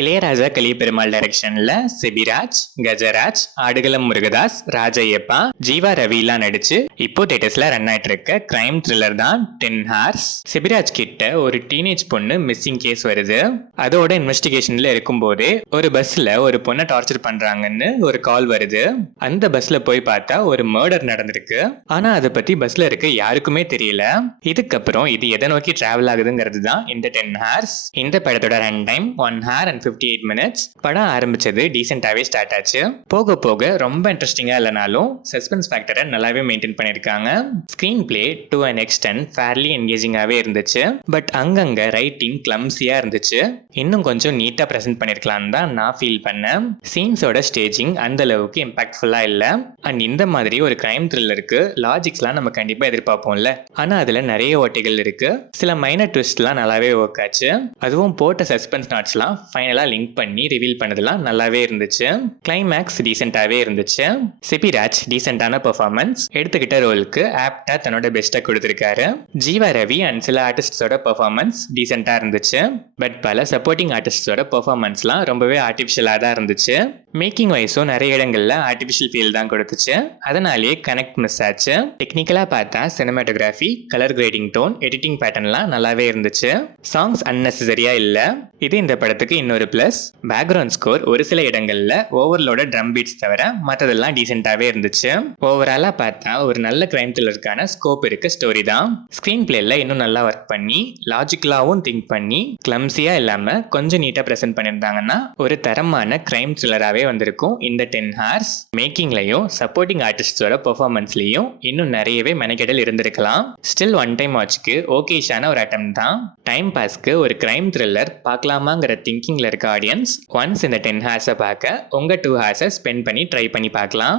இளையராஜா கலியபெருமாள் டைரக்ஷன்ல சிபிராஜ், கஜராஜ், ஆடுகளம் முருகதாஸ், ராஜையப்பா, ஜீவா ரவிலாம் நடிச்சு இப்போ தியேட்டர்ஸ்ல ரன் ஆயிட்டு இருக்க கிரைம் த்ரில்லர் தான் 10 ஹார்ஸ். சிபிராஜ் கிட்ட ஒரு டீனேஜ் பொண்ணு மிஸ்ஸிங் கேஸ் வருது. அதோட இன்வெஸ்டிகேஷன்ல இருக்கும்போதே ஒரு பஸ்ல ஒரு பொண்ணை டார்ச்சர் பண்றாங்கன்னு ஒரு கால் வருது. அந்த பஸ்ல போய் பார்த்தா ஒரு மர்டர் நடந்திருக்கு. ஆனா அதை பத்தி பஸ்ல இருக்க யாருக்குமே தெரியல. இதுக்கப்புறம் இது எதை நோக்கி டிராவல் ஆகுதுங்கிறது தான் இந்த 10 ஹார்ஸ். இந்த படத்தோட run time 1 hour and 58 minutes. படம் ஆரம்பிச்சது டீசென்டாவே ஸ்டார்ட் ஆச்சு. போக போக ரொம்ப இன்ட்ரெஸ்டிங்கா இல்லைனாலும் சஸ்பென்ஸ் ஃபேக்டரை நல்லாவே மெயின்டைன் பண்ணியிருக்காங்க. Screenplay to an extent fairly என்கேஜிங்காகவே இருந்துச்சு. பட் அங்கங்க ரைட்டிங் கிளம்ஸியா இருந்துச்சு. இன்னும் கொஞ்சம் நீட்டா ப்ரெசென்ட் பண்ணியிருக்கலாம்னு தான் நான் ஃபீல் பண்ணேன். சீன்ஸோட ஸ்டேஜிங் அந்த அளவுக்கு இம்பாக்ட்ஃபுல்லா இல்லை. அண்ட் இந்த மாதிரி ஒரு கிரைம் த்ரில்லருக்கு லாஜிக்ஸ்லாம் நம்ம கண்டிப்பாக எதிர்பார்ப்போம்ல. ஆனால் அதில் நிறைய ஓட்டைகள் இருக்கு. சில மைனர் ட்விஸ்ட்லாம் நல்லாவே ஒர்க் ஆச்சு. அதுவும் போட்ட சஸ்பென்ஸ் நாட்ஸ்லாம் ஃபைனலாக லிங்க் பண்ணி ரிவீல் பண்ணதெல்லாம் நல்லாவே இருந்துச்சு. கிளைமேக்ஸ் டீசெண்டாகவே இருந்துச்சு. சிபிராஜ் டீசெண்டான பெர்ஃபார்மன்ஸ், எடுத்துக்கிட்ட ரோலுக்கு ஆப்டா தன்னோட பெஸ்ட்டை கொடுத்துருக்காரு. ஜீவா ரவி அண்ட் சில ஆர்டிஸ்டோட பெர்ஃபார்மன்ஸ் டீசெண்டாக இருந்துச்சு. பட் பல சப்போர்ட்டிங் ஆர்டிஸ்டோட பெர்ஃபார்மன்ஸ்லாம் ரொம்பவே ஆர்டிஃபிஷியலாக தான் இருந்துச்சு. மேக்கிங் வைஸும் நிறைய இடங்கள்ல ஆர்டிஃபிஷியல் ஃபீல் தான் கொடுத்துச்சு. அதனாலேயே கனெக்ட் மிஸ் ஆச்சு. டெக்னிக்கலாக பார்த்தா cinematography, colour grading tone, editing பேட்டர்ன்லாம் நல்லாவே இருந்துச்சு. சாங்ஸ் அன்னெசரியா இல்லை. இது இந்த படத்துக்கு இன்னொரு பிளஸ். பேக்ரவுண்ட் ஸ்கோர் ஒரு சில இடங்கள்ல ஓவர்லோட ட்ரம் பீட்ஸ் தவிர மற்றதெல்லாம் டீசெண்டாவே இருந்துச்சு. ஓவராலா பார்த்தா ஒரு நல்ல கிரைம் த்ரில்லருக்கான ஸ்கோப் இருக்க ஸ்டோரி தான். ஸ்கிரீன் பிளேல இன்னும் நல்லா ஒர்க் பண்ணி லாஜிக்கலாவும் திங்க் பண்ணி கிளம்ஸியா இல்லாம கொஞ்சம் நீட்டா பிரசென்ட் பண்ணியிருந்தாங்கன்னா ஒரு தரமான கிரைம் த்ரில்லராகவே வந்திருக்கும் இந்த 10 ஹார்ஸ். மேக்கிங்லையும் சப்போர்ட்டிங் ஆர்டிஸ்டோட பெர்ஃபார்மன்ஸ்லையும் இன்னும் நிறையவே மெனக்கெடல் இருந்திருக்கலாம். ஸ்டில் ஒன் டைம் வாட்ச்க்கு ஓகேஷான ஒரு அட்டம் தான். டைம் பாஸ்க்கு ஒரு கிரைம் த்ரில்லர் பார்க்கலாமாங்கிற திங்கிங்ல இருக்க ஆடியன்ஸ் ஒன்ஸ் இந்த 10 ஹார்ஸை பார்க்க உங்க 2 ஹார்ஸை ஸ்பெண்ட் பண்ணி ட்ரை பண்ணி பார்க்கலாம்.